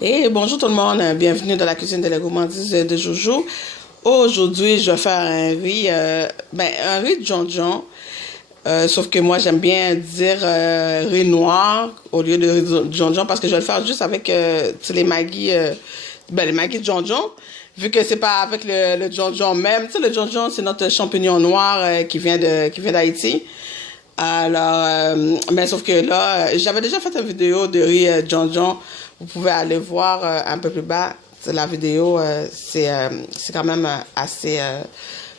Et bonjour tout le monde, bienvenue dans la cuisine de la gourmandise de Jojo. Aujourd'hui, je vais faire un riz de jonjon. Sauf que moi, j'aime bien dire riz noir au lieu de riz de jonjon parce que je vais le faire juste avec les Maggi, les Maggi de jonjon. Vu que c'est pas avec le jonjon même. Tu sais, le jonjon, c'est notre champignon noir qui vient d'Haïti. Alors, mais sauf que là, j'avais déjà fait une vidéo de riz jonjon. Vous pouvez aller voir un peu plus bas. La vidéo, c'est quand même assez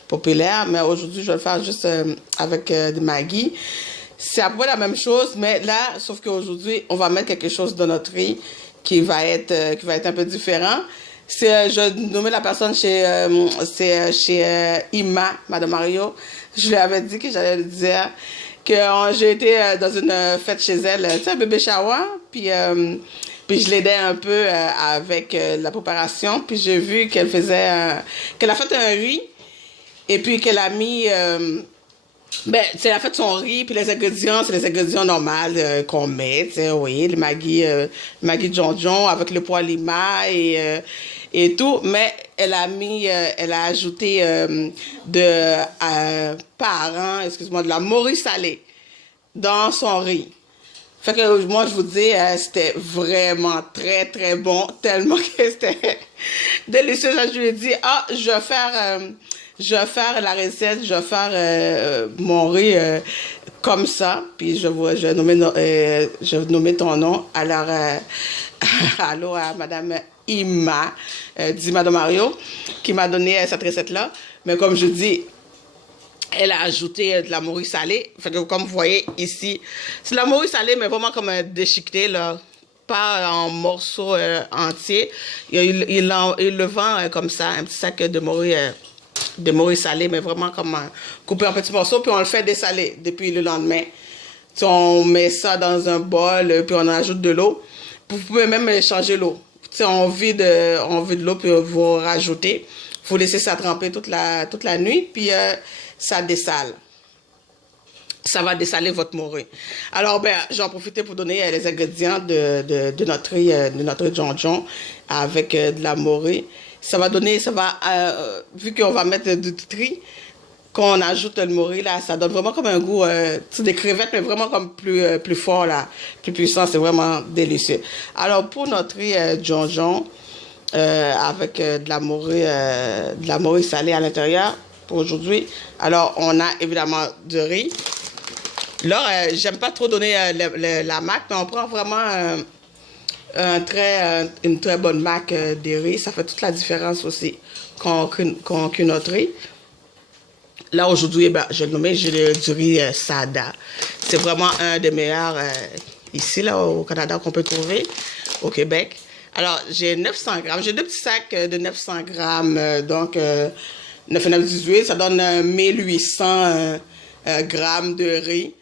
populaire. Mais aujourd'hui, je vais le faire juste avec des Maggi. C'est à peu près la même chose, mais là, sauf qu'aujourd'hui, on va mettre quelque chose dans notre riz qui va être un peu différent. Je nommais la personne chez Ima, Madame Mario. Je lui avais dit que j'allais lui dire que j'ai été dans une fête chez elle, tu sais, un bébé shower, puis je l'aidais un peu avec la préparation, puis j'ai vu qu'elle a fait un riz, et puis qu'elle a mis, elle a fait son riz, puis les ingrédients, c'est les ingrédients normaux qu'on met, tu sais, oui, les Maggi de jonjon avec le pois lima et tout, mais elle a ajouté de la morue salée dans son riz. Fait que moi, je vous dis, c'était vraiment très, très bon, tellement que c'était délicieux. Je lui ai dit, je vais faire la recette, je vais faire mon riz comme ça, puis je vais nommer ton nom. Alors, allô à Madame Ima, dit Madame Mario, qui m'a donné cette recette-là. Mais comme je dis, elle a ajouté de la morue salée. Fait que comme vous voyez ici, c'est de la morue salée, mais vraiment comme déchiquetée, là. Pas en morceaux entiers. Il le vend comme ça, un petit sac de morue salée, mais vraiment comme coupé en petits morceaux, puis on le fait dessaler depuis le lendemain. Si on met ça dans un bol, puis on ajoute de l'eau. Vous pouvez même changer l'eau. Si on vide de l'eau, puis vous rajoutez. Vous laissez ça tremper toute la nuit, puis ça dessale. Ça va dessaler votre morue. Alors, j'en profite pour donner les ingrédients de notre riz de jonjon avec de la morue. Vu qu'on va mettre du riz, qu'on ajoute le morue, là, ça donne vraiment comme un goût, des crevettes, mais vraiment comme plus fort, là, plus puissant. C'est vraiment délicieux. Alors, pour notre riz jonjon, avec de la morue salée à l'intérieur, pour aujourd'hui. Alors, on a évidemment du riz. Là, j'aime pas trop donner la marque, mais on prend vraiment une très bonne marque de riz. Ça fait toute la différence aussi qu'on cuit notre riz. Là, aujourd'hui, je le nommais, j'ai du riz Sada. C'est vraiment un des meilleurs ici, là, au Canada, qu'on peut trouver, au Québec. Alors, j'ai 900 grammes. J'ai deux petits sacs de 900 grammes, donc 9 et 9, 18. Ça donne 1800 grammes de riz.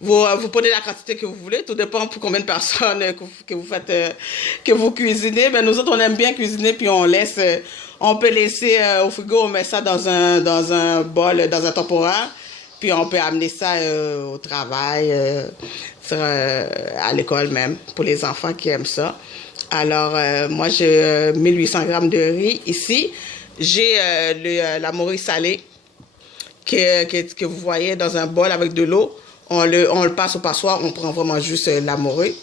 Vous prenez la quantité que vous voulez, tout dépend pour combien de personnes que vous cuisinez. Mais nous autres, on aime bien cuisiner, puis on peut laisser au frigo, on met ça dans un bol, dans un temporaire, puis on peut amener ça au travail, à l'école même, pour les enfants qui aiment ça. Alors, moi, j'ai 1800 grammes de riz ici. J'ai la morue salée que vous voyez dans un bol avec de l'eau. On le passe au passoire, on prend vraiment juste la morue.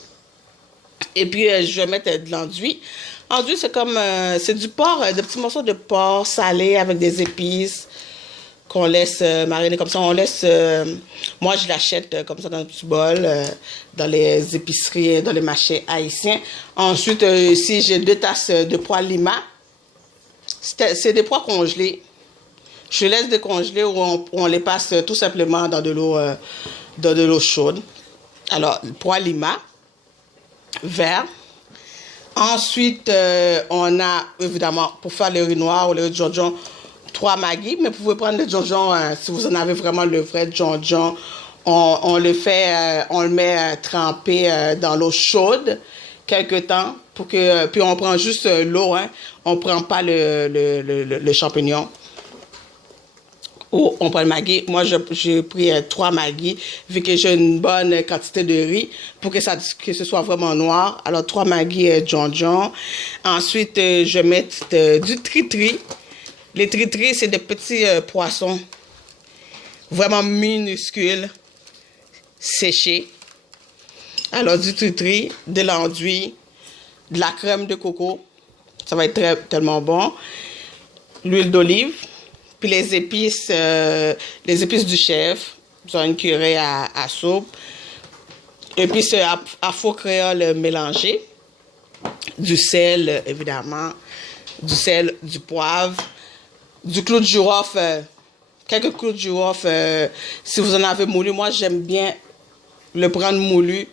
Et puis, je vais mettre de l'enduit. Enduit, c'est du porc, des petits morceaux de porc salé avec des épices qu'on laisse mariner comme ça. Moi, je l'achète comme ça dans un petit bol, dans les épiceries, dans les marchés haïtiens. Ensuite, ici, j'ai 2 tasses de pois lima. C'est des pois congelés. Je les laisse décongeler ou on les passe tout simplement dans de l'eau chaude. Alors, pois lima, vert. Ensuite, on a, évidemment, pour faire le riz noir ou le riz de jonjon, 3 Maggi. Mais vous pouvez prendre le jonjon, si vous en avez vraiment le vrai jonjon, on le met trempé dans l'eau chaude quelque temps, puis on prend juste l'eau, hein. On ne prend pas le champignon. Ou on prend le Maggi. Moi, j'ai pris 3 Maggi, vu que j'ai une bonne quantité de riz, pour que ce soit vraiment noir. Alors, 3 Maggi John. Ensuite, je vais mettre du tritri. Les tritri, c'est des petits poissons vraiment minuscules, séchés. Alors, du tritri, de l'enduit, de la crème de coco. Ça va être tellement bon. L'huile d'olive. Puis les épices du chef, sont une cuillerée à soupe. Épices à faux créole mélangé. Du sel, évidemment. Du sel, du poivre. Du clou de girofle. Quelques clous de girofle, si vous en avez moulu. Moi, j'aime bien le prendre moulu.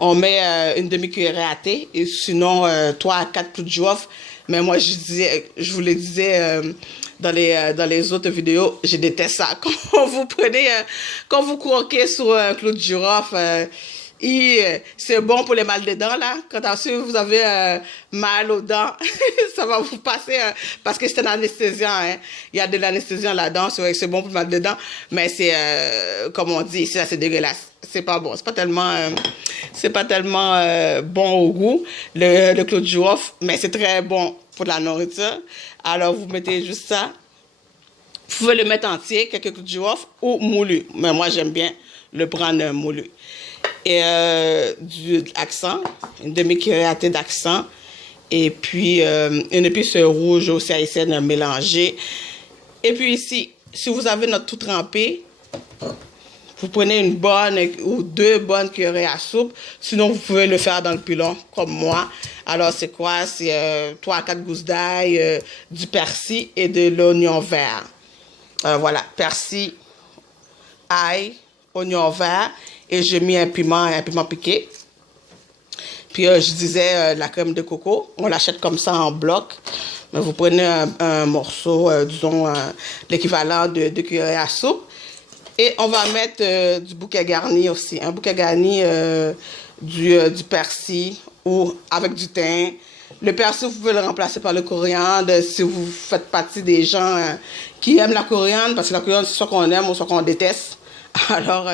On met une demi-cuillerée à thé. Et sinon, 3 à 4 clous de girofle. Mais moi, je vous le disais dans les autres vidéos, je déteste ça. Quand vous croquez sur un clou de girofle, c'est bon pour les mal de dents, là. Quand vous avez mal aux dents, ça va vous passer, parce que c'est un anesthésiant, hein. Il y a de l'anesthésiant là-dedans, c'est vrai que c'est bon pour le mal de dents, mais c'est, comme on dit, c'est dégueulasse. C'est pas bon, c'est pas tellement bon au goût, le clou de girofle, mais c'est très bon pour la nourriture. Alors, vous mettez juste ça. Vous pouvez le mettre entier, quelques clous de girofle, ou moulu. Mais moi, j'aime bien le prendre moulu. Et du accent, une demi-cuillerée à thé d'accent. Et puis, une épice rouge aussi haïtienne mélangée. Et puis ici, si vous avez notre tout trempé, vous prenez une bonne ou 2 bonnes cuillerées à soupe. Sinon, vous pouvez le faire dans le pilon, comme moi. Alors, c'est quoi? C'est 3 à 4 gousses d'ail, du persil et de l'oignon vert. Voilà, persil, ail, oignon vert. Et j'ai mis un piment piqué. Puis, je disais, la crème de coco. On l'achète comme ça en bloc. Mais vous prenez un morceau, disons, l'équivalent de 2 cuillerées à soupe. Et on va mettre du bouquet garni aussi. Un bouquet garni du persil ou avec du thym. Le persil, vous pouvez le remplacer par le coriandre si vous faites partie des gens qui aiment la coriandre. Parce que la coriandre, c'est soit qu'on aime ou soit qu'on déteste. Alors,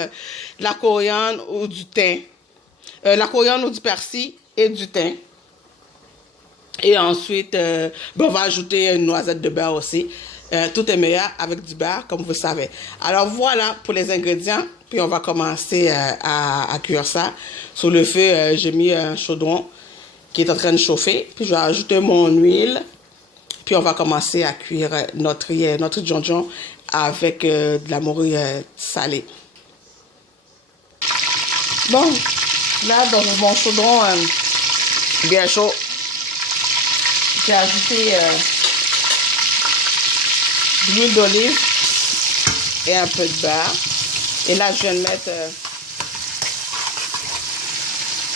la coriandre ou du thym. La coriandre ou du persil et du thym. Et ensuite, on va ajouter une noisette de beurre aussi. Tout est meilleur avec du beurre, comme vous savez. Alors voilà pour les ingrédients. Puis on va commencer à cuire ça. Sur le feu, j'ai mis un chaudron qui est en train de chauffer. Puis je vais ajouter mon huile. Puis on va commencer à cuire notre jonjon avec de la morue salée. Bon, là dans mon chaudron bien chaud, j'ai ajouté de l'huile d'olive et un peu de beurre. Et là, je viens de mettre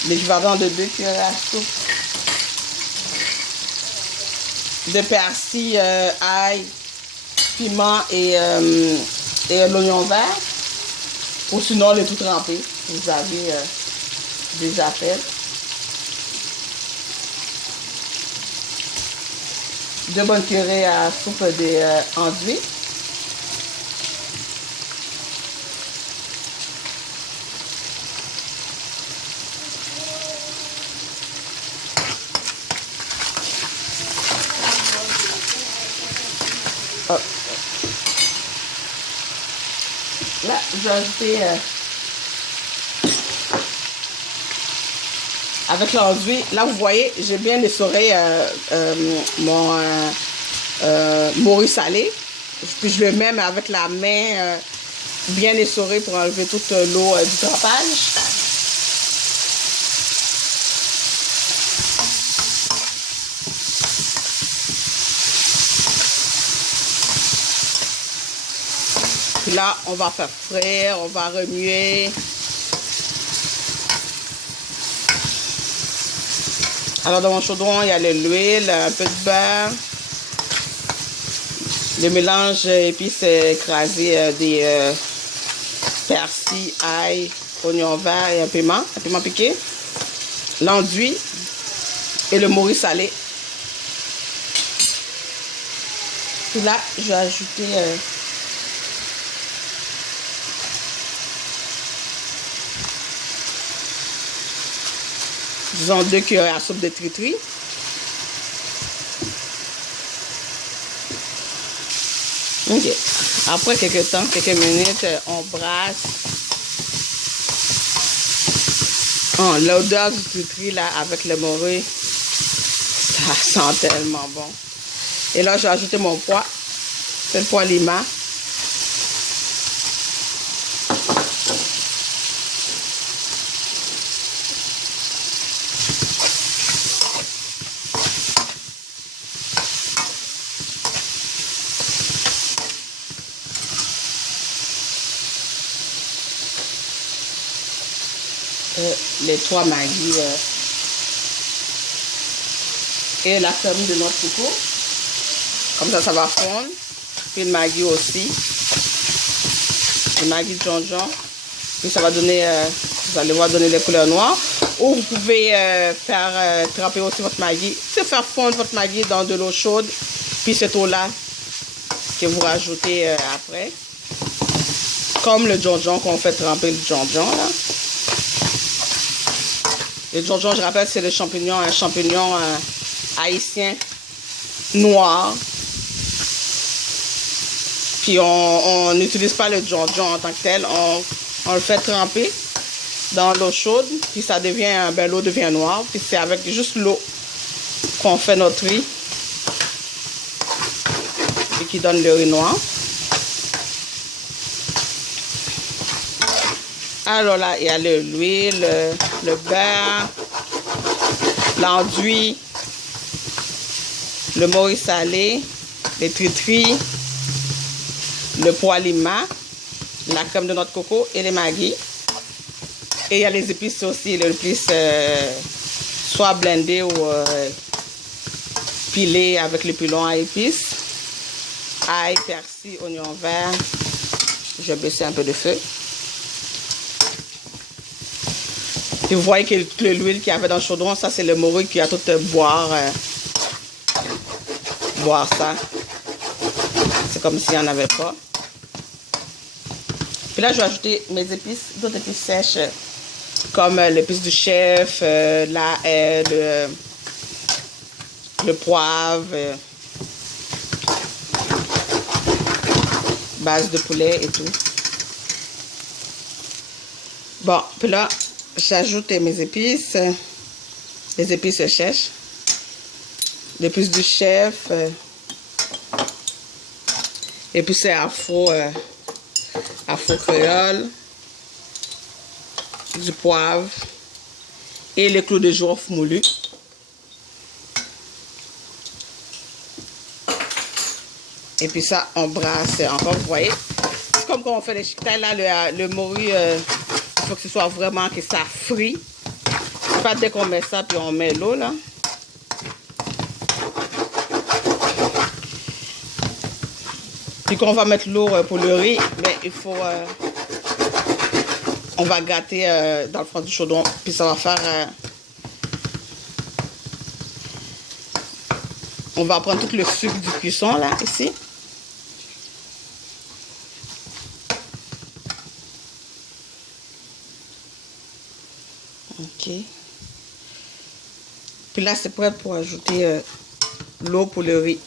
l'équivalent de 2 cuillerées à soupe de persil, ail, piment et l'oignon vert. Ou sinon, le tout trempé. Vous avez déjà fait. 2 bonnes cuillerées à soupe d'enduit. Oh. Là, je vais ajouter avec l'enduit. Là, vous voyez, j'ai bien essoré mon morue salée. Puis je le mets avec la main bien essorée pour enlever toute l'eau du trempage. Puis là, on va faire frire, on va remuer. Alors, dans mon chaudron, il y a l'huile, un peu de beurre, le mélange épices écrasé des persil, ail, oignon vert et un piment piqué, l'enduit et le morue salé. Puis là, je vais ajouter disons 2 cuillères à soupe de tri-tri. Ok. Après quelques temps, quelques minutes, on brasse. Oh, l'odeur du tri-tri là avec le morue, ça sent tellement bon. Et là, je vais ajouter mon pois. C'est le pois lima. Les 3 Maggi et la crème de notre coco. Comme ça va fondre. Puis le Maggi aussi. Le Maggi de jonjon. Puis ça va donner, vous allez voir, donner les couleurs noires. Ou vous pouvez faire tremper aussi votre Maggi. C'est faire fondre votre Maggi dans de l'eau chaude. Puis cette eau-là que vous rajoutez après. Comme le jonjon qu'on fait tremper le jonjon là. Le jonjon, je rappelle, c'est le champignon, un champignon haïtien noir. Puis on n'utilise pas le jonjon en tant que tel. On le fait tremper dans l'eau chaude. Puis ça devient, ben, l'eau devient noire. Puis c'est avec juste l'eau qu'on fait notre riz. Et qui donne le riz noir. Alors là, il y a l'huile, le beurre, l'enduit, le morue salé, les tri-tri, le pois lima, la crème de notre coco et les Maggi. Et il y a les épices aussi, les épices soit blendées ou pilées avec le pilon à épices. Ail, persil, oignon vert. Je vais baisser un peu de feu. Et vous voyez que l'huile qu'il y avait dans le chaudron, ça c'est le morue qui a tout boire ça. C'est comme s'il n'y en avait pas. Puis là, je vais ajouter mes épices, d'autres épices sèches, comme l'épice du chef, la haie, le poivre, base de poulet et tout. Bon, puis là, j'ajoute mes épices, les épices sèches, l'épice du chef, épices afro créole, du poivre et les clous de girofle moulu. Et puis ça, on brasse encore, vous voyez. C'est comme quand on fait les chiquetas, là, le morue, il faut que ce soit vraiment que ça frit. C'est pas dès qu'on met ça, puis on met l'eau, là. Puis quand on va mettre l'eau pour le riz, ben, il faut... on va gâter dans le fond du chaudron, puis ça va faire... on va prendre tout le sucre du cuisson, là, ici. Ok. Puis là, c'est prêt pour ajouter l'eau pour le riz.